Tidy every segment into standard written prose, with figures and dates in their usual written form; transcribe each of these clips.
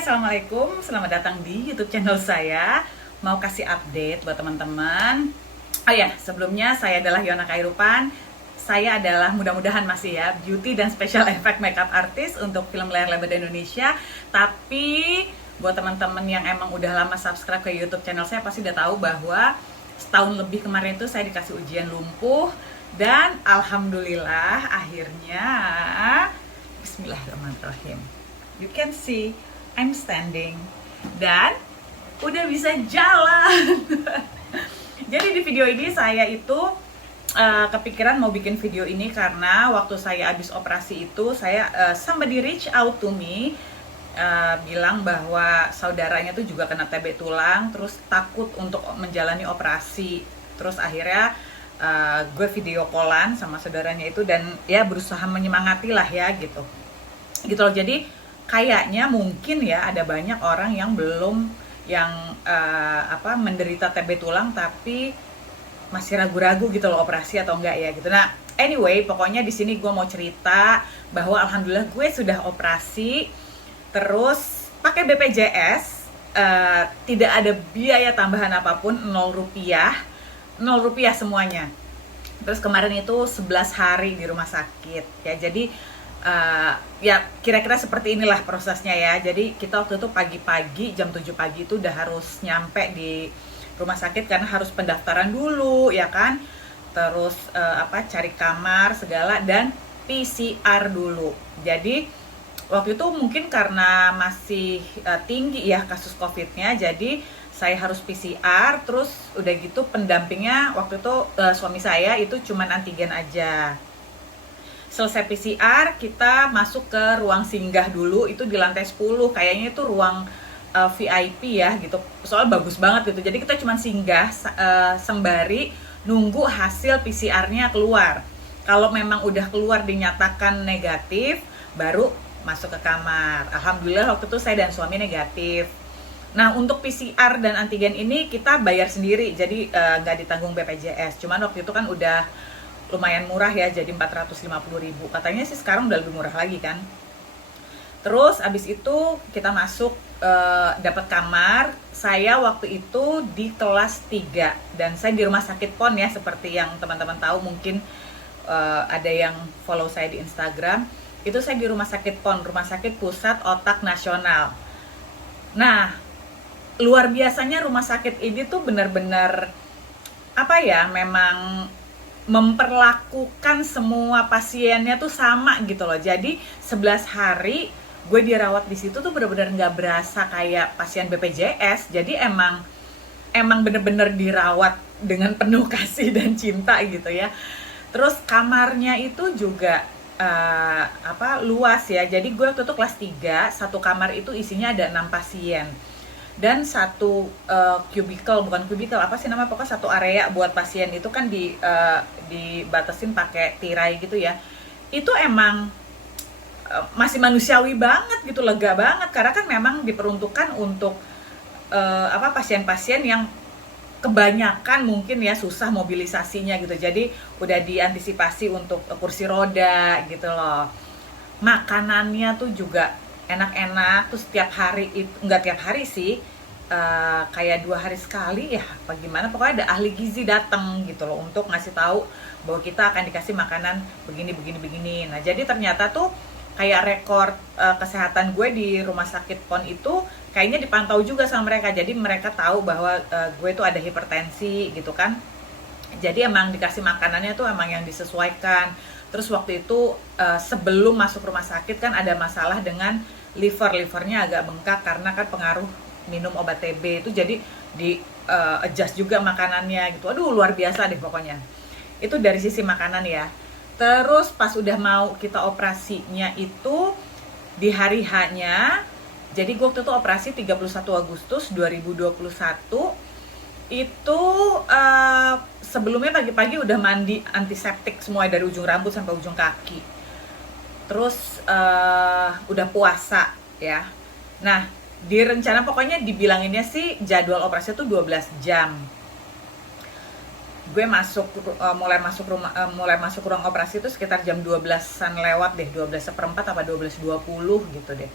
Assalamualaikum, selamat datang di YouTube channel saya. Mau kasih update buat teman-teman. Oh ya, sebelumnya saya adalah Yona Khairupan. Saya adalah mudah-mudahan masih ya beauty dan special effect makeup artist untuk film layar lebar Indonesia. Tapi buat teman-teman yang emang udah lama subscribe ke YouTube channel saya pasti udah tahu bahwa setahun lebih kemarin itu saya dikasih ujian lumpuh dan alhamdulillah akhirnya Bismillahirrahmanirrahim. You can see I'm standing dan udah bisa jalan. Jadi di video ini saya itu kepikiran mau bikin video ini karena waktu saya habis operasi itu saya somebody reach out to me, bilang bahwa saudaranya tuh juga kena TB tulang, terus takut untuk menjalani operasi. Terus akhirnya gue video callan sama saudaranya itu dan ya berusaha menyemangati lah ya gitu loh. Jadi kayaknya mungkin ya ada banyak orang yang belum menderita TB tulang tapi masih ragu-ragu gitu loh operasi atau enggak ya gitu. Nah, anyway, pokoknya di sini gue mau cerita bahwa alhamdulillah gue sudah operasi terus pakai BPJS, tidak ada biaya tambahan apapun, 0 rupiah semuanya. Terus kemarin itu 11 hari di rumah sakit ya. Jadi ya kira-kira seperti inilah prosesnya ya. Jadi kita waktu itu pagi-pagi jam 7 pagi itu udah harus nyampe di rumah sakit karena harus pendaftaran dulu ya kan. Terus cari kamar segala dan PCR dulu. Jadi waktu itu mungkin karena masih tinggi ya kasus COVID-nya, jadi saya harus PCR. Terus udah gitu pendampingnya waktu itu suami saya itu cuman antigen aja. Selesai PCR, kita masuk ke ruang singgah dulu, itu di lantai 10, kayaknya itu ruang VIP ya gitu, soalnya bagus banget gitu. Jadi kita cuma singgah sembari nunggu hasil PCR-nya keluar. Kalau memang udah keluar dinyatakan negatif, baru masuk ke kamar. Alhamdulillah waktu itu saya dan suami negatif. Nah, untuk PCR dan antigen ini kita bayar sendiri, jadi nggak ditanggung BPJS. Cuman waktu itu kan udah lumayan murah ya, jadi 450.000. Katanya sih sekarang udah lebih murah lagi kan. Terus abis itu kita masuk, dapat kamar. Saya waktu itu di kelas 3 dan saya di rumah sakit PON ya, seperti yang teman-teman tahu mungkin, ada yang follow saya di Instagram. Itu saya di rumah sakit PON, Rumah Sakit Pusat Otak Nasional. Nah, luar biasanya rumah sakit ini tuh benar-benar memang memperlakukan semua pasiennya tuh sama gitu loh. Jadi 11 hari gue dirawat di situ tuh benar-benar nggak berasa kayak pasien BPJS. Jadi emang bener-bener dirawat dengan penuh kasih dan cinta gitu ya. Terus kamarnya itu juga luas ya. Jadi gue waktu itu kelas 3, satu kamar itu isinya ada 6 pasien. Dan satu pokoknya satu area buat pasien itu kan dibatasin pakai tirai gitu ya. Itu emang masih manusiawi banget gitu, lega banget karena kan memang diperuntukkan untuk pasien-pasien yang kebanyakan mungkin ya susah mobilisasinya gitu. Jadi udah diantisipasi untuk kursi roda gitu loh. Makanannya tuh juga enak-enak, terus tiap hari itu nggak tiap hari sih, kayak 2 hari sekali ya apa gimana, pokoknya ada ahli gizi datang gitu loh untuk ngasih tahu bahwa kita akan dikasih makanan begini. Nah, jadi ternyata tuh kayak rekor kesehatan gue di rumah sakit PON itu kayaknya dipantau juga sama mereka. Jadi mereka tahu bahwa gue tuh ada hipertensi gitu kan. Jadi emang dikasih makanannya tuh emang yang disesuaikan. Terus waktu itu sebelum masuk rumah sakit kan ada masalah dengan livernya agak bengkak karena kan pengaruh minum obat TB itu, jadi di adjust juga makanannya gitu. Aduh, luar biasa deh pokoknya. Itu dari sisi makanan ya. Terus pas udah mau kita operasinya itu di hari H-nya. Jadi gue waktu itu operasi 31 Agustus 2021. Itu sebelumnya pagi-pagi udah mandi antiseptik semua dari ujung rambut sampai ujung kaki. Terus udah puasa ya. Nah, di rencana pokoknya dibilanginnya sih jadwal operasi itu 12 jam. Gue mulai masuk ruang operasi itu sekitar jam 12-an lewat deh, 12 seperempat apa 12.20 gitu deh.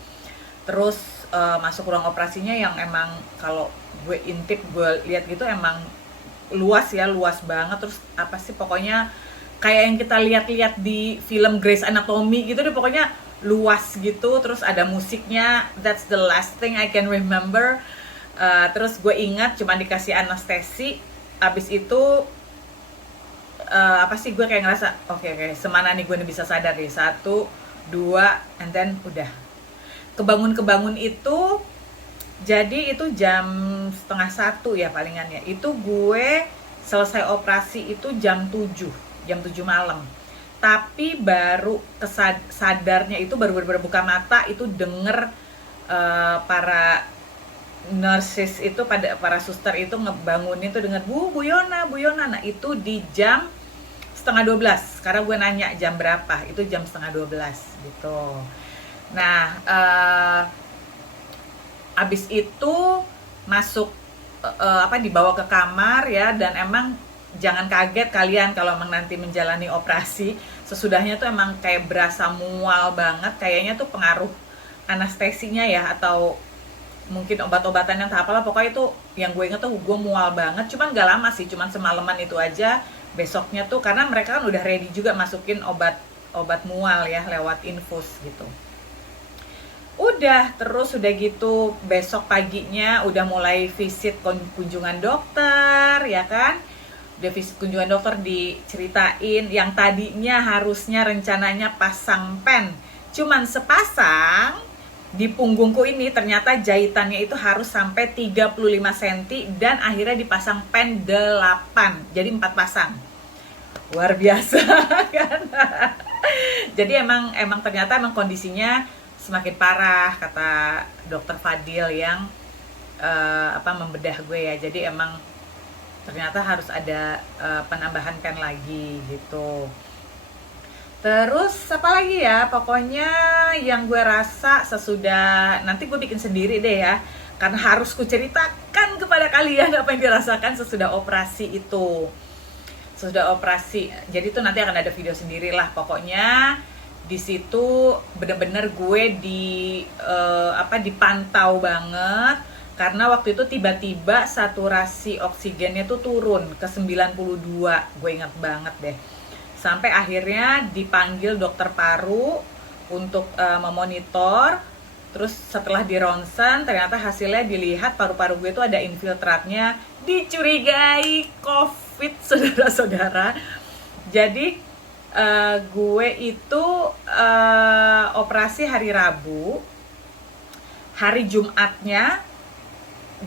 Terus masuk ruang operasinya yang emang kalau gue intip, gue lihat gitu emang luas ya, luas banget. Terus apa sih pokoknya kayak yang kita lihat-lihat di film Grey's Anatomy gitu deh, pokoknya luas gitu. Terus ada musiknya, that's the last thing I can remember. Terus gue ingat cuma dikasih anestesi, abis itu apa sih, gue kayak ngerasa oke, semana nih gue bisa sadar deh, 1, 2, and then udah kebangun itu. Jadi itu jam 12:30 ya palingannya. Itu gue selesai operasi itu jam 7 malam. Tapi baru sadarnya itu baru buka mata itu denger para nurses itu, para suster itu ngebangunin tuh dengan Bu Yona. Nah itu di jam 11:30. Sekarang gue nanya jam berapa, itu jam 11:30 gitu. Nah abis itu masuk dibawa ke kamar ya. Dan emang jangan kaget kalian kalau emang nanti menjalani operasi, sesudahnya tuh emang kayak berasa mual banget. Kayaknya tuh pengaruh anestesinya ya, atau mungkin obat-obatannya entah apalah. Pokoknya itu yang gue inget tuh gue mual banget. Cuman gak lama sih, cuman semalaman itu aja. Besoknya tuh karena mereka kan udah ready juga masukin obat mual ya lewat infus gitu. Udah, terus udah gitu besok paginya udah mulai visit kunjungan dokter ya kan. Udah visit kunjungan dokter, diceritain yang tadinya harusnya rencananya pasang pen cuman sepasang di punggungku ini, ternyata jahitannya itu harus sampai 35 cm dan akhirnya dipasang pen 8, jadi 4 pasang. Luar biasa kan. Jadi emang ternyata kondisinya semakin parah, kata dokter Fadil yang membedah gue ya. Jadi emang ternyata harus ada penambahan pen lagi gitu. Terus apa lagi ya, pokoknya yang gue rasa sesudah, nanti gue bikin sendiri deh ya, karena harus kuceritakan kepada kalian apa yang dirasakan sesudah operasi itu. Sesudah operasi, jadi itu nanti akan ada video sendiri lah. Pokoknya di situ bener-bener gue dipantau banget, karena waktu itu tiba-tiba saturasi oksigennya tuh turun ke 92, gue ingat banget deh. Sampai akhirnya dipanggil dokter paru untuk memonitor. Terus setelah di ronsen, ternyata hasilnya dilihat paru-paru gue itu ada infiltratnya, dicurigai COVID, saudara-saudara. Jadi gue itu operasi hari Rabu, hari Jumatnya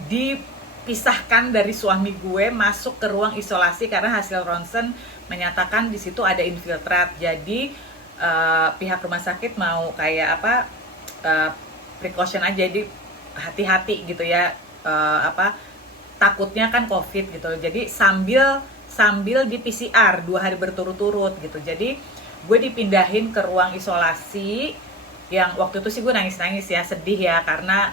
dipisahkan dari suami gue, masuk ke ruang isolasi karena hasil ronsen menyatakan di situ ada infiltrat. Jadi pihak rumah sakit mau kayak precaution aja, jadi hati-hati gitu ya, takutnya kan COVID gitu. Jadi sambil di PCR 2 hari berturut-turut gitu. Jadi gue dipindahin ke ruang isolasi yang waktu itu sih gue nangis-nangis ya, sedih ya, karena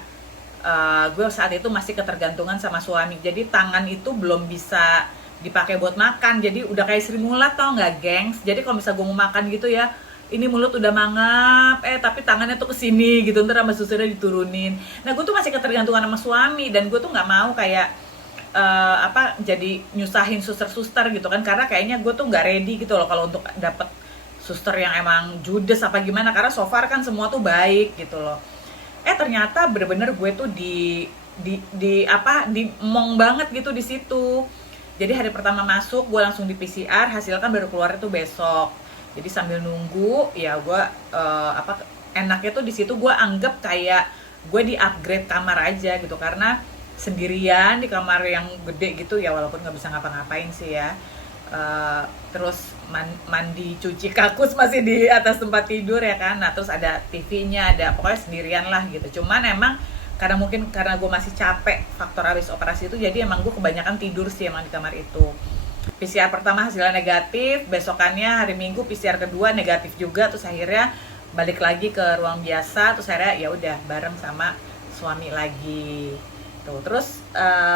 gue saat itu masih ketergantungan sama suami. Jadi tangan itu belum bisa dipakai buat makan, jadi udah kayak Sri Mulat, tau nggak gengs? Jadi kalau misalnya gue mau makan gitu ya, ini mulut udah mangap, tapi tangannya tuh kesini gitu, ntar sama susternya diturunin. Nah gue tuh masih ketergantungan sama suami, dan gue tuh nggak mau kayak jadi nyusahin suster-suster gitu kan, karena kayaknya gue tuh nggak ready gitu loh kalau untuk dapet suster yang emang judes apa gimana, karena so far kan semua tuh baik gitu loh. Ternyata bener-bener gue tuh dimong banget gitu di situ. Jadi hari pertama masuk gue langsung di PCR, hasil kan baru keluar itu besok. Jadi sambil nunggu ya gue enaknya tuh di situ gue anggap kayak gue di upgrade kamar aja gitu, karena sendirian di kamar yang gede gitu ya, walaupun nggak bisa ngapa-ngapain sih ya. Terus mandi cuci kakus masih di atas tempat tidur ya kan. Nah terus ada TV-nya, ada pokoknya sendirian lah gitu. Cuman emang karena gue masih capek faktor habis operasi itu, jadi emang gue kebanyakan tidur sih emang di kamar itu. PCR pertama hasilnya negatif, besokannya hari Minggu PCR kedua negatif juga. Terus akhirnya balik lagi ke ruang biasa, terus akhirnya ya udah bareng sama suami lagi tuh. Terus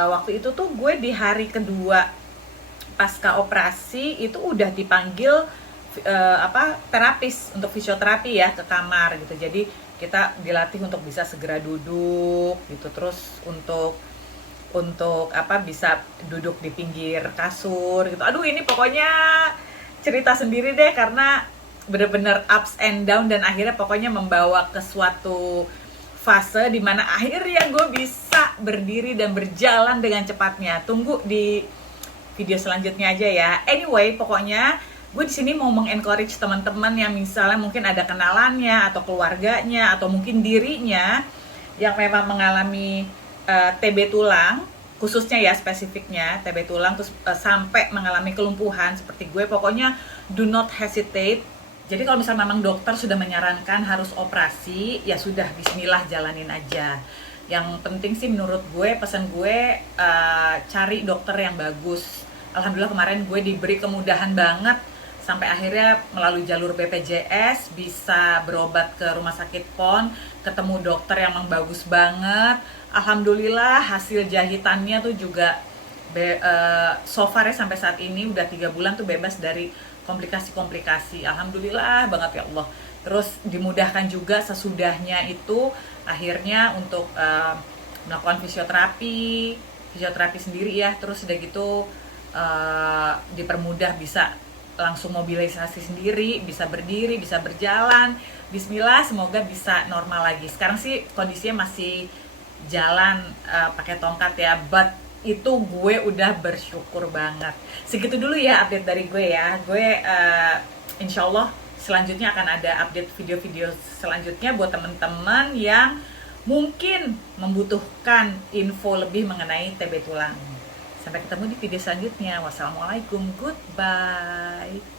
waktu itu tuh gue di hari kedua pasca operasi itu udah dipanggil terapis untuk fisioterapi ya ke kamar gitu. Jadi kita dilatih untuk bisa segera duduk gitu, terus untuk apa bisa duduk di pinggir kasur gitu. Aduh, ini pokoknya cerita sendiri deh, karena bener-bener ups and down, dan akhirnya pokoknya membawa ke suatu fase dimana akhirnya gue bisa berdiri dan berjalan dengan cepatnya. Tunggu di video selanjutnya aja ya. Anyway, pokoknya gue di sini mau mengencourage teman-teman yang misalnya mungkin ada kenalannya atau keluarganya atau mungkin dirinya yang memang mengalami TB tulang, khususnya ya spesifiknya TB tulang, terus sampai mengalami kelumpuhan seperti gue. Pokoknya do not hesitate. Jadi kalau misalnya memang dokter sudah menyarankan harus operasi, ya sudah, bismillah, jalanin aja. Yang penting sih menurut gue, pesan gue, cari dokter yang bagus. Alhamdulillah kemarin gue diberi kemudahan banget, sampai akhirnya melalui jalur BPJS bisa berobat ke rumah sakit PON, ketemu dokter yang memang bagus banget. Alhamdulillah hasil jahitannya tuh juga so far ya sampai saat ini udah 3 bulan tuh bebas dari komplikasi-komplikasi. Alhamdulillah banget ya Allah. Terus dimudahkan juga sesudahnya itu akhirnya untuk melakukan fisioterapi sendiri ya. Terus udah gitu dipermudah, bisa langsung mobilisasi sendiri, bisa berdiri, bisa berjalan. Bismillah, semoga bisa normal lagi. Sekarang sih kondisinya masih jalan pakai tongkat ya, but itu gue udah bersyukur banget. Segitu dulu ya update dari gue ya. Gue insya Allah selanjutnya akan ada update video-video selanjutnya buat teman-teman yang mungkin membutuhkan info lebih mengenai TB tulang. Sampai ketemu di video selanjutnya. Wassalamualaikum, goodbye.